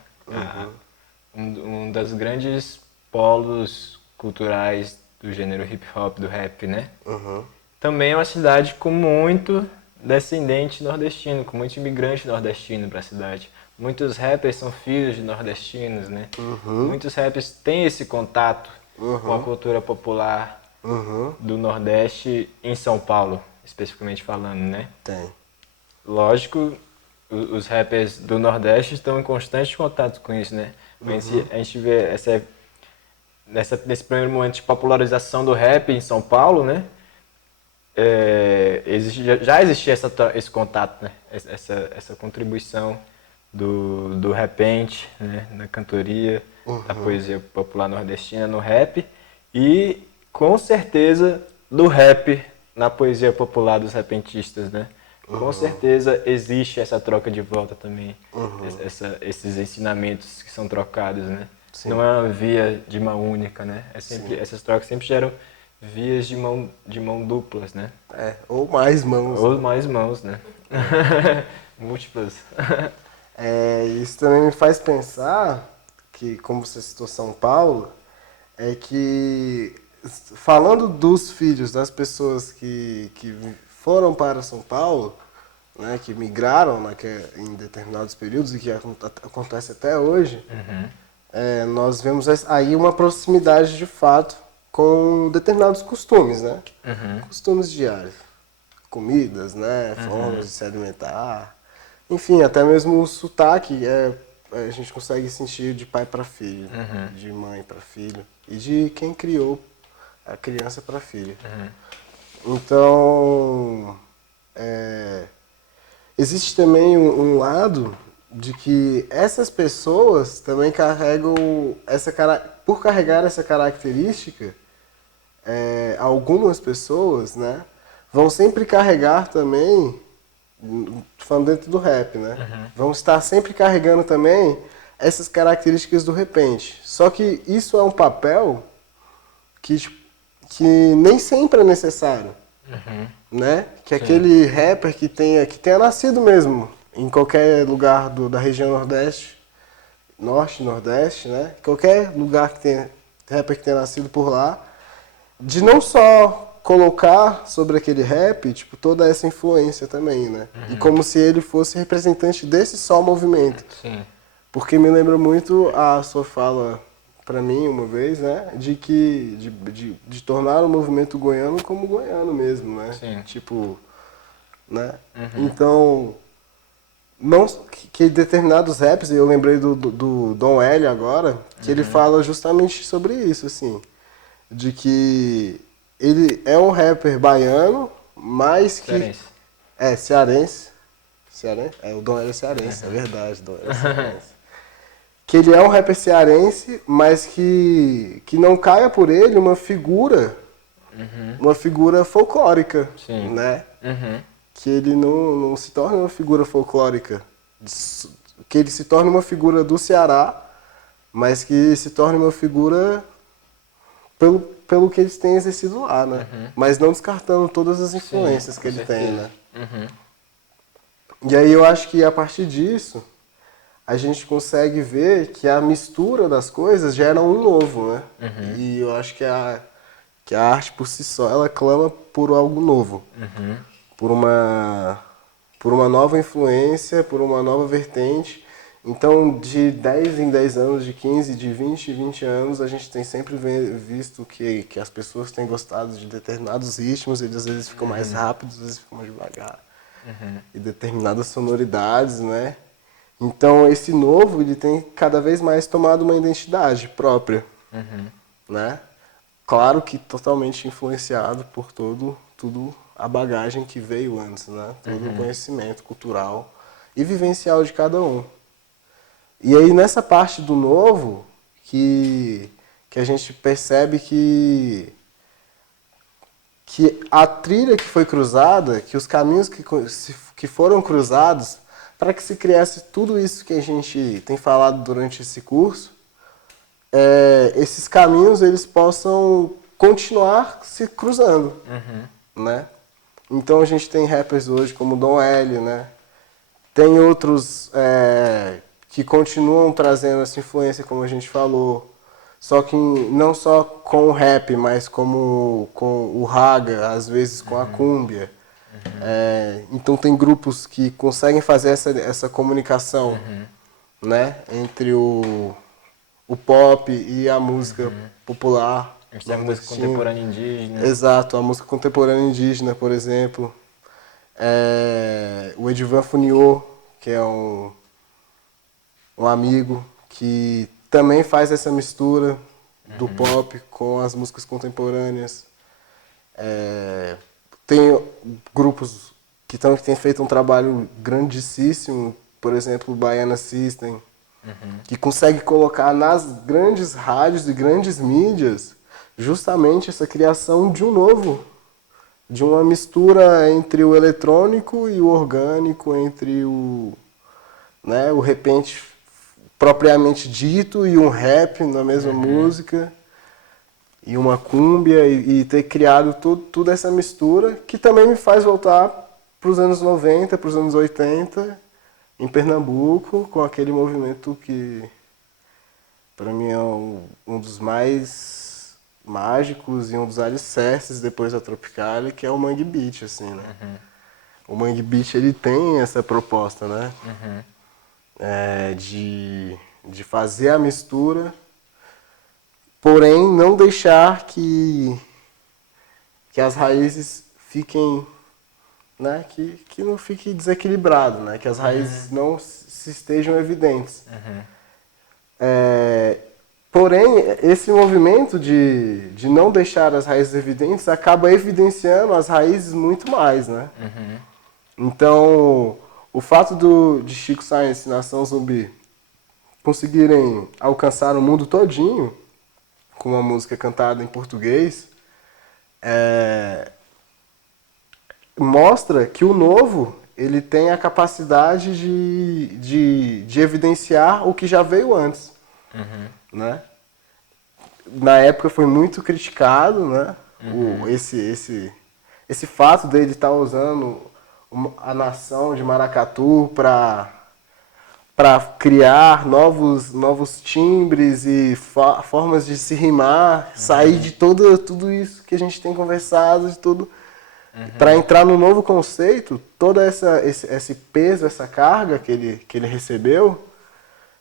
Um dos grandes polos culturais do gênero hip hop, do rap, né? Também é uma cidade com muito descendente nordestino, com muito imigrante nordestino para a cidade. Muitos rappers são filhos de nordestinos, né? Muitos rappers têm esse contato com a cultura popular do Nordeste em São Paulo, especificamente falando, né? Tem. Lógico, os rappers do Nordeste estão em constante contato com isso, né? A gente vê nesse primeiro momento de popularização do rap em São Paulo, né? Já existia esse contato, né? Essa contribuição do repente, né? Na cantoria, da poesia popular nordestina no rap e, com certeza, do rap na poesia popular dos repentistas, né? Com certeza existe essa troca de volta também, esses ensinamentos que são trocados, né? Sim. Não é uma via de mão única, né? Essas trocas sempre geram vias de mão duplas, né? Ou mais mãos. Ou mais mãos, né? Múltiplas. Isso também me faz pensar que, como você citou São Paulo, é que, falando dos filhos das pessoas que foram para São Paulo, né, que migraram em determinados períodos e que acontece até hoje, nós vemos aí uma proximidade de fato com determinados costumes, né? Costumes diários, comidas, né, formas de se alimentar, enfim, até mesmo o sotaque a gente consegue sentir de pai para filho, de mãe para filho e de quem criou a criança para filho. Então, existe também um lado de que essas pessoas também carregam por carregar essa característica, algumas pessoas, né, vão sempre carregar também, falando dentro do rap, né, vão estar sempre carregando também essas características do repente. Só que isso é um papel que nem sempre é necessário, né? Que aquele rapper que tenha nascido mesmo em qualquer lugar da região Nordeste, Norte, Nordeste, né? Qualquer lugar que tenha rapper que tenha nascido por lá, de não só colocar sobre aquele rap, tipo, toda essa influência também, né? E como se ele fosse representante desse só movimento. Sim. Porque me lembra muito a sua fala para mim uma vez, né, de tornar o movimento goiano como goiano mesmo, né? Sim. Tipo, né? Então, não que determinados raps, eu lembrei do Dom L agora, que ele fala justamente sobre isso, assim, de que ele é um rapper baiano, mas que cearense. O Dom L é cearense, é verdade, Dom L é cearense. Que ele é um rapper cearense, mas que não caia por ele uma figura folclórica, Sim. né? que ele não se torne uma figura folclórica, que ele se torne uma figura do Ceará, mas que se torne uma figura pelo que eles têm exercido lá, né? Mas não descartando todas as influências Sim, que com ele tem, certeza. né? E aí eu acho que a partir disso, a gente consegue ver que a mistura das coisas gera um novo, né? E eu acho que a arte por si só, ela clama por algo novo. Por uma nova influência, por uma nova vertente. Então, de 10 em 10 anos, de 15, de 20 em 20 anos, a gente tem sempre visto que as pessoas têm gostado de determinados ritmos, eles às vezes ficam mais rápidos, às vezes ficam mais devagar. E determinadas sonoridades, né? Então, esse novo, ele tem cada vez mais tomado uma identidade própria, né? Claro que totalmente influenciado por tudo a bagagem que veio antes, né? Todo o conhecimento cultural e vivencial de cada um. E aí, nessa parte do novo, que a gente percebe que a trilha que foi cruzada, que os caminhos que foram cruzados, para que se criasse tudo isso que a gente tem falado durante esse curso, esses caminhos eles possam continuar se cruzando, né? Então a gente tem rappers hoje como Dom L, né? Tem outros que continuam trazendo essa influência, como a gente falou, só que não só com o rap, mas como com o raga, às vezes com a cúmbia. Então tem grupos que conseguem fazer essa comunicação, né, entre o pop e a música popular. A gente tem a música nordestina. contemporânea indígena. Exato, a música contemporânea indígena, por exemplo. O Edivan Funiô, que é um amigo que também faz essa mistura do pop com as músicas contemporâneas. Tem grupos que têm feito um trabalho grandíssimo, por exemplo, o Baiana System, que consegue colocar nas grandes rádios e grandes mídias justamente essa criação de um novo, de uma mistura entre o eletrônico e o orgânico, entre o repente propriamente dito e um rap na mesma música, e uma cúmbia, e ter criado toda essa mistura, que também me faz voltar para os anos 90, para os anos 80, em Pernambuco, com aquele movimento que, para mim, é um dos mais mágicos e um dos alicerces depois da Tropicália, que é o Mangue Beat, assim, né? O Mangue Beat, ele tem essa proposta, né? De fazer a mistura, porém não deixar que as raízes fiquem, né, que não fique desequilibrado, né, que as raízes não se estejam evidentes. Porém, esse movimento de não deixar as raízes evidentes acaba evidenciando as raízes muito mais, né? Então, o fato de Chico Science e Nação Zumbi conseguirem alcançar o mundo todinho com uma música cantada em português, mostra que o novo ele tem a capacidade de evidenciar o que já veio antes, né? Na época foi muito criticado, né? Esse fato dele estar usando a nação de maracatu para criar novos timbres e formas de se rimar, sair de tudo isso que a gente tem conversado, de tudo, para entrar no novo conceito, todo esse peso, essa carga que ele recebeu,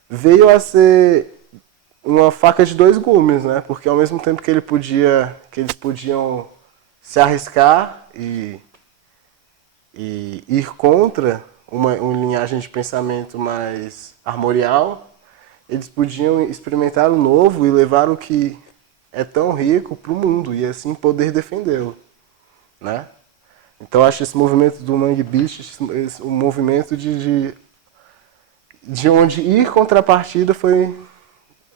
veio a ser uma faca de dois gumes, né? Porque ao mesmo tempo que eles podiam se arriscar e ir contra uma linhagem de pensamento mais armorial, eles podiam experimentar o novo e levar o que é tão rico para o mundo e assim poder defendê-lo, né? Então acho esse movimento do Mangue Beat, o movimento de onde ir contra a partida foi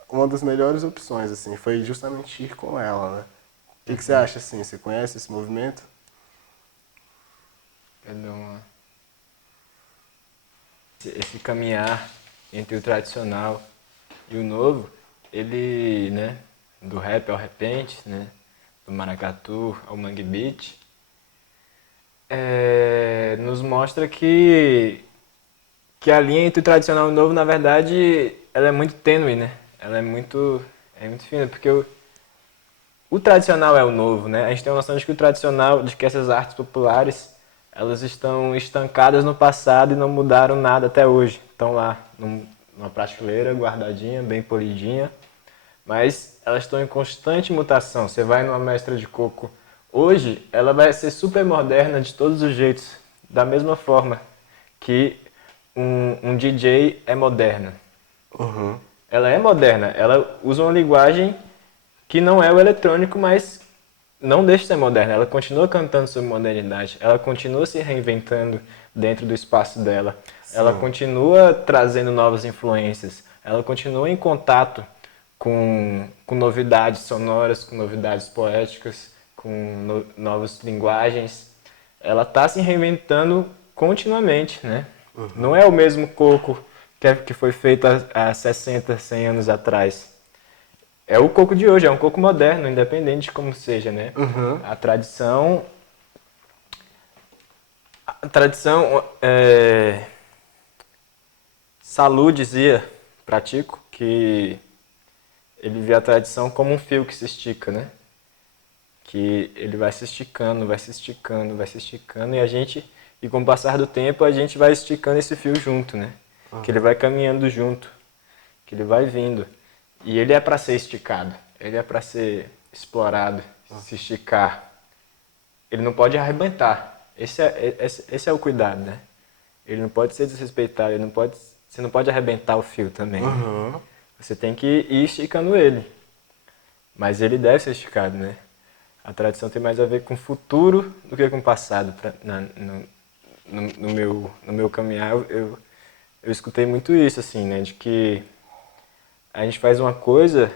uma das melhores opções, assim, foi justamente ir com ela, né? O que você acha, assim? Você conhece esse movimento? Perdão. Esse caminhar entre o tradicional e o novo, ele, né, do rap ao repente, né, do maracatu ao mangue beat, nos mostra que a linha entre o tradicional e o novo, na verdade, ela é muito tênue, né? Ela é muito fina, porque o tradicional é o novo, né? A gente tem a noção de que o tradicional, de que essas artes populares, elas estão estancadas no passado e não mudaram nada até hoje. Estão lá numa prateleira, guardadinha, bem polidinha, mas elas estão em constante mutação. Você vai numa mestra de coco hoje, ela vai ser super moderna de todos os jeitos, da mesma forma que um DJ é moderna. Uhum. Ela é moderna, ela usa uma linguagem que não é o eletrônico, mas não deixa de ser moderna. Ela continua cantando sobre modernidade, ela continua se reinventando dentro do espaço dela, ela continua trazendo novas influências, ela continua em contato com novidades sonoras, com novidades poéticas, com novas linguagens. Ela está se reinventando continuamente, né? Não é o mesmo coco que foi feito há 60, 100 anos atrás. É o coco de hoje, é um coco moderno, independente de como seja, né? A tradição... Salud dizia, pratico, que ele vê a tradição como um fio que se estica, né? Que ele vai se esticando, vai se esticando, vai se esticando, e com o passar do tempo a gente vai esticando esse fio junto, né? Que ele vai caminhando junto, que ele vai vindo. E ele é para ser esticado, ele é para ser explorado, se esticar. Ele não pode arrebentar. Esse é o cuidado, né? Ele não pode ser desrespeitado, você não pode arrebentar o fio também. Né? Você tem que ir esticando ele. Mas ele deve ser esticado, né? A tradição tem mais a ver com o futuro do que com o passado. No meu caminhar, eu escutei muito isso, assim, né? De que a gente faz uma coisa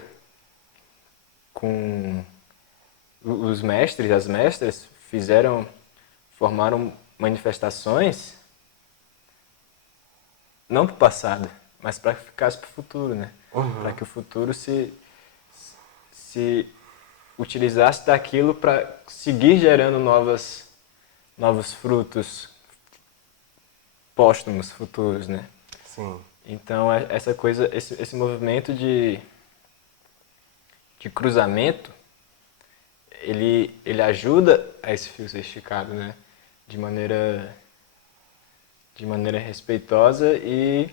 com os mestres, as mestras, formaram manifestações não para o passado, mas para que ficasse para o futuro, né? Para que o futuro se utilizasse daquilo para seguir gerando novos frutos póstumos, futuros, né? Sim. Então essa coisa, esse movimento de cruzamento, ele ajuda a esse fio ser esticado, né? De maneira respeitosa e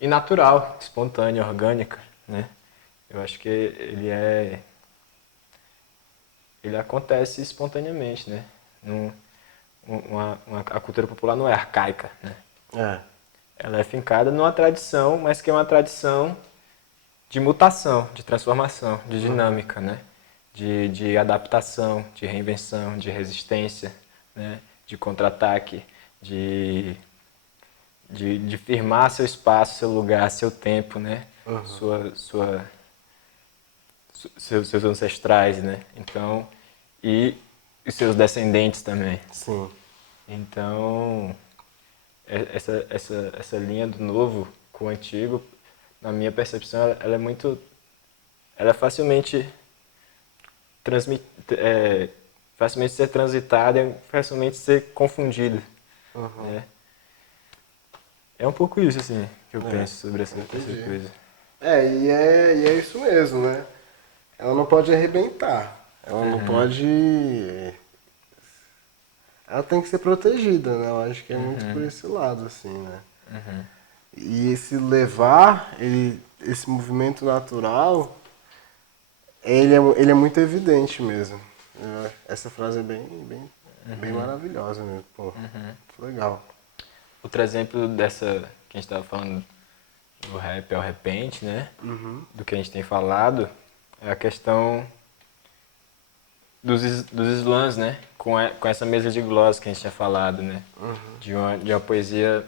natural, espontânea, orgânica, né? Eu acho que ele acontece espontaneamente, né? A cultura popular não é arcaica, né? Ela é fincada numa tradição, mas que é uma tradição de mutação, de transformação, de dinâmica, né? De adaptação, de reinvenção, de resistência, né? De contra-ataque, de firmar seu espaço, seu lugar, seu tempo, né? Seus ancestrais, né? Então, e os seus descendentes também. Sim. Então, essa linha do novo com o antigo, na minha percepção, ela é facilmente facilmente ser transitada e facilmente ser confundida. Né? É um pouco isso, assim, que eu penso sobre essa coisa. E é isso mesmo, né? Ela não pode arrebentar. Ela não pode... Ela tem que ser protegida, né? Eu acho que é muito por esse lado, assim, né? E esse levar, esse movimento natural, ele é muito evidente mesmo. Essa frase é bem maravilhosa mesmo. Pô, legal. Outro exemplo dessa que a gente estava falando do rap ao repente, né? Do que a gente tem falado, é a questão dos slams, né? Com essa mesa de gloss que a gente tinha falado, né? De uma poesia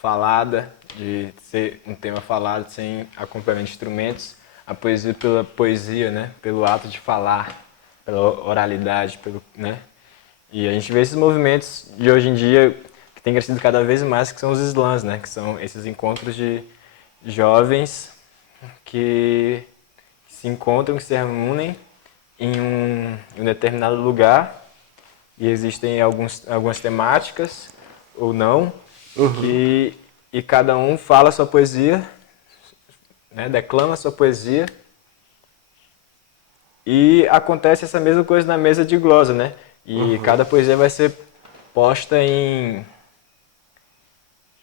falada, de ser um tema falado sem acompanhamento de instrumentos, a poesia pela poesia, né? Pelo ato de falar, pela oralidade, né? E a gente vê esses movimentos de hoje em dia que tem crescido cada vez mais, que são os slams, né? Que são esses encontros de jovens que se encontram, que se reúnem em um determinado lugar e existem algumas temáticas ou não, e cada um fala sua poesia, né? Declama sua poesia. E acontece essa mesma coisa na mesa de glosa, né? E cada poesia vai ser posta em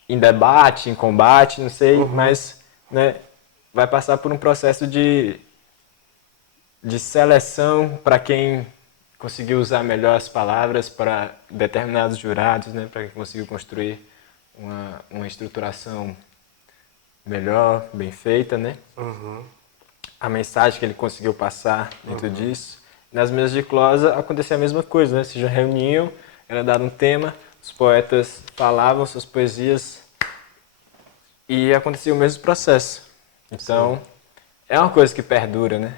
debate, em combate, não sei, mas, né, vai passar por um processo de seleção para quem conseguiu usar melhor as palavras para determinados jurados, né, para quem conseguiu construir uma estruturação melhor, bem feita, né? A mensagem que ele conseguiu passar dentro disso. Nas mesas de glosa acontecia a mesma coisa, né? Se já reuniam, era dado um tema, os poetas falavam suas poesias e acontecia o mesmo processo. Então, é uma coisa que perdura, né?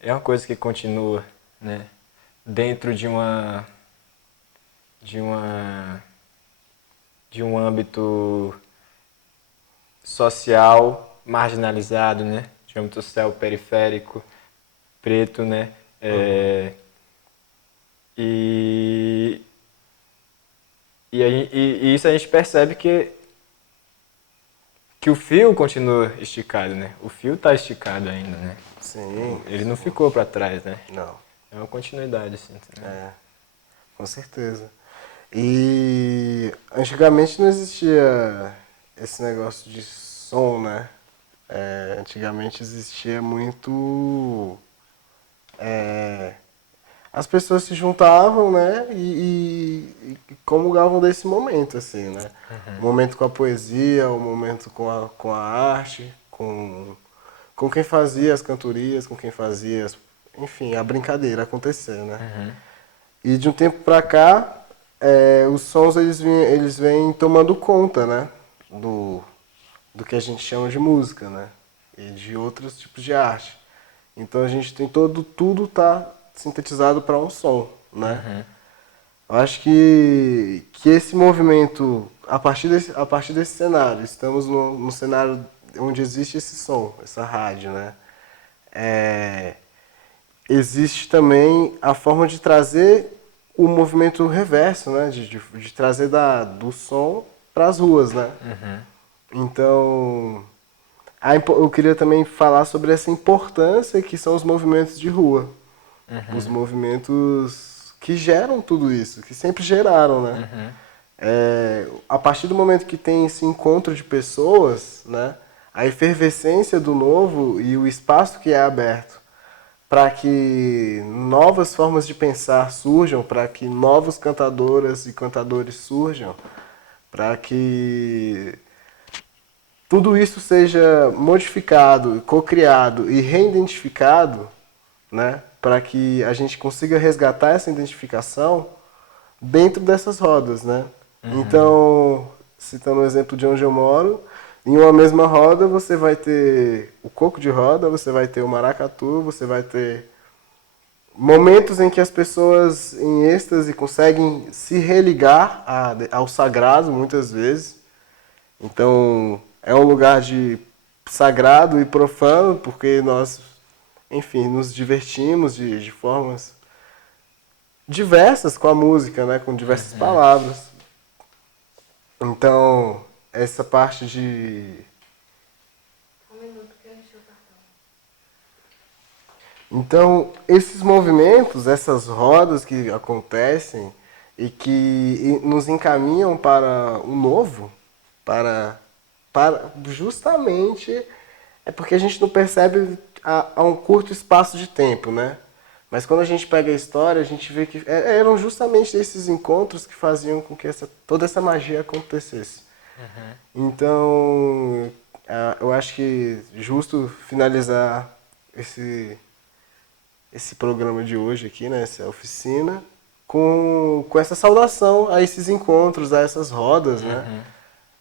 É uma coisa que continua, né? Dentro de um âmbito social marginalizado, né? De âmbito social periférico, preto, né? E isso a gente percebe que o fio continua esticado, né? O fio está esticado ainda, né? Sim. Ele não ficou para trás, né? Não. É uma continuidade, assim. Com certeza. E antigamente não existia esse negócio de som, né? Antigamente existia muito... as pessoas se juntavam, né? E comungavam desse momento, assim, né? O momento com a poesia, o momento com a arte, com quem fazia as cantorias, com quem fazia, enfim, a brincadeira acontecer, né? E de um tempo pra cá, os sons eles vêm tomando conta, né? Do que a gente chama de música, né? E de outros tipos de arte. Então a gente tem tudo tá sintetizado para um som, né? Eu acho que esse movimento, a partir desse cenário, estamos no cenário onde existe esse som, essa rádio, né? Existe também a forma de trazer o movimento reverso, né? De trazer do som para as ruas, né? Então, eu queria também falar sobre essa importância que são os movimentos de rua. Os movimentos que geram tudo isso, que sempre geraram, né? A partir do momento que tem esse encontro de pessoas, né? A efervescência do novo e o espaço que é aberto para que novas formas de pensar surjam, para que novos cantadoras e cantadores surjam, para que tudo isso seja modificado, cocriado e reidentificado, né, para que a gente consiga resgatar essa identificação dentro dessas rodas, né? Então, citando o exemplo de onde eu moro, em uma mesma roda você vai ter o coco de roda, você vai ter o maracatu, você vai ter momentos em que as pessoas em êxtase conseguem se religar ao sagrado muitas vezes. Então, é um lugar de sagrado e profano, porque nós, enfim, nos divertimos de formas diversas com a música, né? Com diversas palavras. Então, essa parte de... Um minuto que eu enchi o cartão. Então, esses movimentos, essas rodas que acontecem e que nos encaminham para o novo, para justamente é porque a gente não percebe a um curto espaço de tempo, né? Mas quando a gente pega a história, a gente vê que eram justamente esses encontros que faziam com que toda essa magia acontecesse. Então, eu acho que é justo finalizar esse programa de hoje aqui, né, essa oficina, com essa saudação a esses encontros, a essas rodas, né?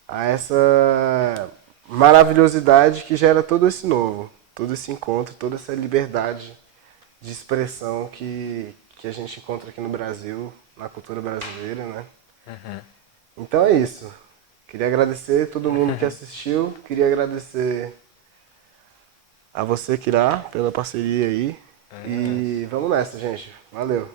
A essa maravilhosidade que gera todo esse novo, todo esse encontro, toda essa liberdade de expressão que a gente encontra aqui no Brasil na cultura brasileira, né? Então é isso. Queria agradecer todo mundo que assistiu. Queria agradecer a você, Kirá, pela parceria aí. E vamos nessa, gente. Valeu.